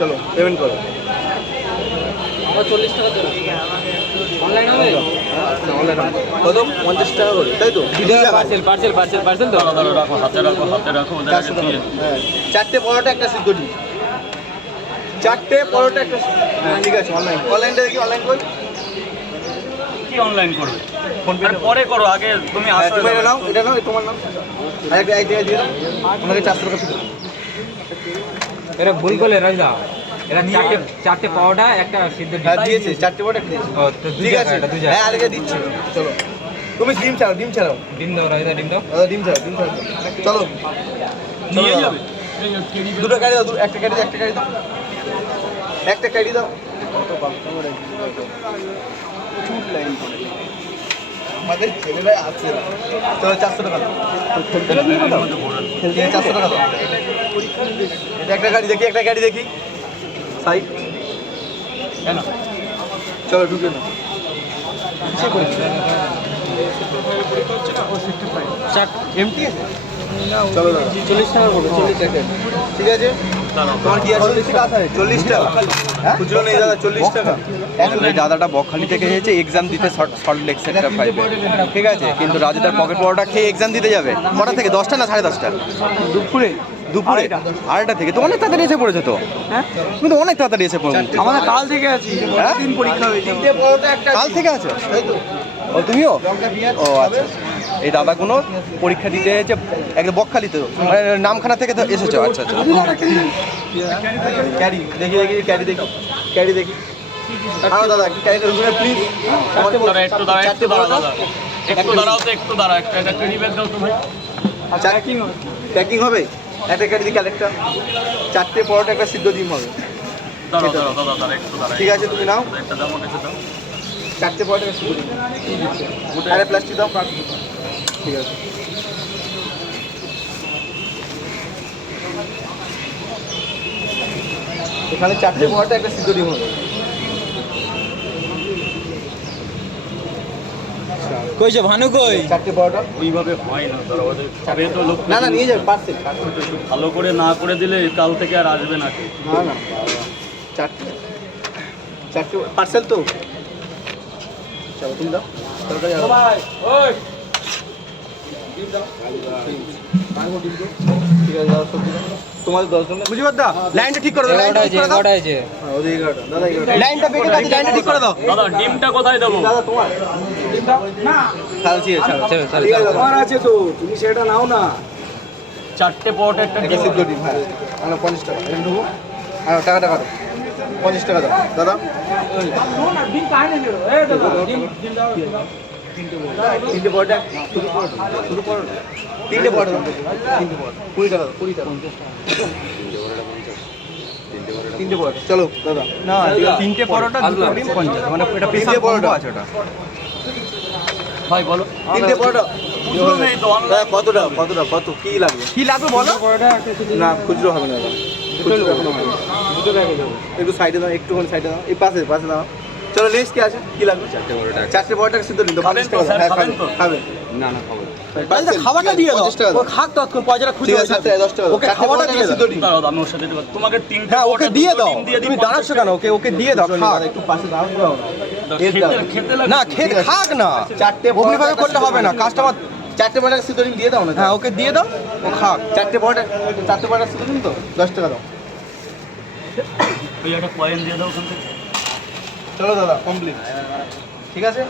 চলো পেমেন্ট করো। আমার চল্লিশ টাকা দেবো অনলাইন হবে? কত পঞ্চাশ টাকা করে তাই তো? পার্সেল পার্সেল পার্সেল পার্সেল তো? রাখো হাতে রাখো হাতে হ্যাঁ। চারটে পরোটা একটা সিদ্ধ চারটে পরোটা একটা হ্যাঁ ঠিক আছে অনলাইন অনলাইনটা দেখি অনলাইন করি? কি অনলাইন করবে? আরে পরে করো আগে তুমি হ্যাঁ আসো এটা নাও এটা নাও তোমার দিয়ে দাও। ওনাকে চারশো টাকা এরা ভুল করলে রাজদা এরা চারটে চারটে পাওয়াটা একটা সিদ্ধ। হ্যাঁ দিয়েছে চারটে একটা দিয়েছে। ও, তো দুই ঠিক জায়গা, আছে। এটা দুই জায়গা। হ্যাঁ আরেকটা দিচ্ছি। চলো। তুমি ডিম ছাড়াও ডিম ছাড়াও। ডিম দাও রাজদা ডিম দাও। ডিম ছাড়াও ডিম ছাড়াও। চলো। নিয়ে চলো যাবে। দুটো গাড়ি দাও দু- একটা গাড়ি দাও একটা গাড়ি দাও। একটা গাড়ি দাও। আমাদের ছেলেরাই আসছে না চলো চারশো টাকা দাও। চারশো টাকা দাও। এটা একটা গাড়ি দেখি একটা গাড়ি দেখি। সাইড চলো ঢুকে না ঠিক আছে? তোমার কি আছে? চল্লিশ টাকা। খুচরো নেই দাদা চল্লিশ টাকা। এই দাদাটা বকখালি থেকে এসেছে এক্সাম দিতে সল্ট লেক সেক্টর ফাইভে ঠিক আছে? কিন্তু রাজুদার পকেট পরোটা খেয়ে এক্সাম দিতে যাবে। কটা থেকে? দশটা না সাড়ে দশটা? দুপুরে। দুপুরে? আড়াইটা। থেকে। তো অনেক তাড়াতাড়ি এসে পড়েছে তো। হ্যাঁ? তুমি তো অনেক তাড়াতাড়ি এসে পড়েছো। আমাদের কাল থেকে আছি। হ্যাঁ? দিন পরীক্ষা হয়েছে। কাল থেকে আছো? তো। ও তুমিও? ও আচ্ছা। এই দাদাগুলো পরীক্ষা দিতে এসেছে একদম বকখালিতে। মানে নামখানা থেকে তো এসেছ। আচ্ছা আচ্ছা। ক্যারি। দেখি দেখি ক্যারি দেখি। ক্যারি দেখি। আরও দাদা ক্যারিটা ঢুকে প্লিজ দাঁড়া একটু দাঁড়া একটু দাঁড়া দাদা। একটু দাঁড়াও তো একটু দাঁড়া একটা একটা ক্যারি ব্যাগ দাও তো ভাই প্যাকিং প্যাকিং হবে? একটা দিকে আরেকটা চারটে পরোটা একটা সিদ্ধ ডিম হবে। ঠিক আছে? তুমি নাও। চারটে পরোটা একটা সিদ্ধ ডিম। আরে প্লাস্টিক দাও ঠিক আছে। এখানে চারটে পরোটা একটা সিদ্ধ ডিম হবে। কইছে ভানু কই? চারটে পরোটা। ওইভাবে হয় না দাঁড়া ওদের তো লোক না না নিয়ে যাবে পার্সেল ভালো করে না করে দিলে কাল থেকে আর আসবে না কেউ। না না চারটে। চারটে পার্সেল তো। চলো তুমি দাও। দাও দাও দশ জন বুঝিবার দা লাইনটা ঠিক করে দাও লাইনটা ঠিক করে দাও। হ্যাঁ লাইনটা বেঁকে গেছে লাইনটা ঠিক করে দাও। দাদা ডিমটা কোথায় দেবো? দাদা তোমার। তোমার আছে তো তুমি সেটা নাও না। চারটে পরোটা একটা সিদ্ধ ডিম হ্যাঁ। পঞ্চাশ টাকা এটা ঢুকো হ্যাঁ টাকাটা কাটো। পঞ্চাশ টাকা দাও। দাদা? তিনটে পরোটা শুধু পরোটা শুধু পরোটা। তিনটে পরোটা। তিনটে পরোটা কুড়ি টাকা কুড়ি টাকা। তিনটে পরোটা চলো দাদা। না তিনটে পরোটা দুটো ডিম পঞ্চাশ। মানে এটা তিনটে পরোটা। পরোটা আছে ওটা। ভাই বলো? তিনটে পরোটা। তো, online দাদা, কত কি লাগবে? কি লাগবে বলো? না খুচরো হবে না। একটু সাইডে দাও একটুখানি সাইডে দাও। এই পাশে পাশে দাও। চলো নেক্সট কি আছে? কি লাগবে? চারটে পরোটা চারটে পরোটা সিদ্ধ দিন তো খাবেন তো, খাবেন তো? খাবেন। না না খাব খাবারটা দিয়ে দাও। খাক তৎক্ষণ পয়সাটা খুঁজে। ওকে চারটে খাবারটা দিয়ে দাও। সিদ্ধ দিন দাঁড়াও আমি ওর সাথে তোমাকে তিনটে হ্যাঁ ওকে দিয়ে দাও। দিয়ে তুমি দাঁড়াচ্ছ কেন? ওকে ওকে দিয়ে দাও একটু পাশে দাও না খেতে খাক না। চারটে অমনি ভাবে পরোটা করলে হবে না। কাস্টমার চারটে পয়টা ডিম দিয়ে দাও না হ্যাঁ ওকে দিয়ে দাও ও খাক। চারটে পয়টা চারটে পয়টা দিন তো? দশ টাকা দাও। ওই একটা কয়েন দিয়ে দাও ওখান থেকে। চলো দাদা কমপ্লিট ঠিক আছে?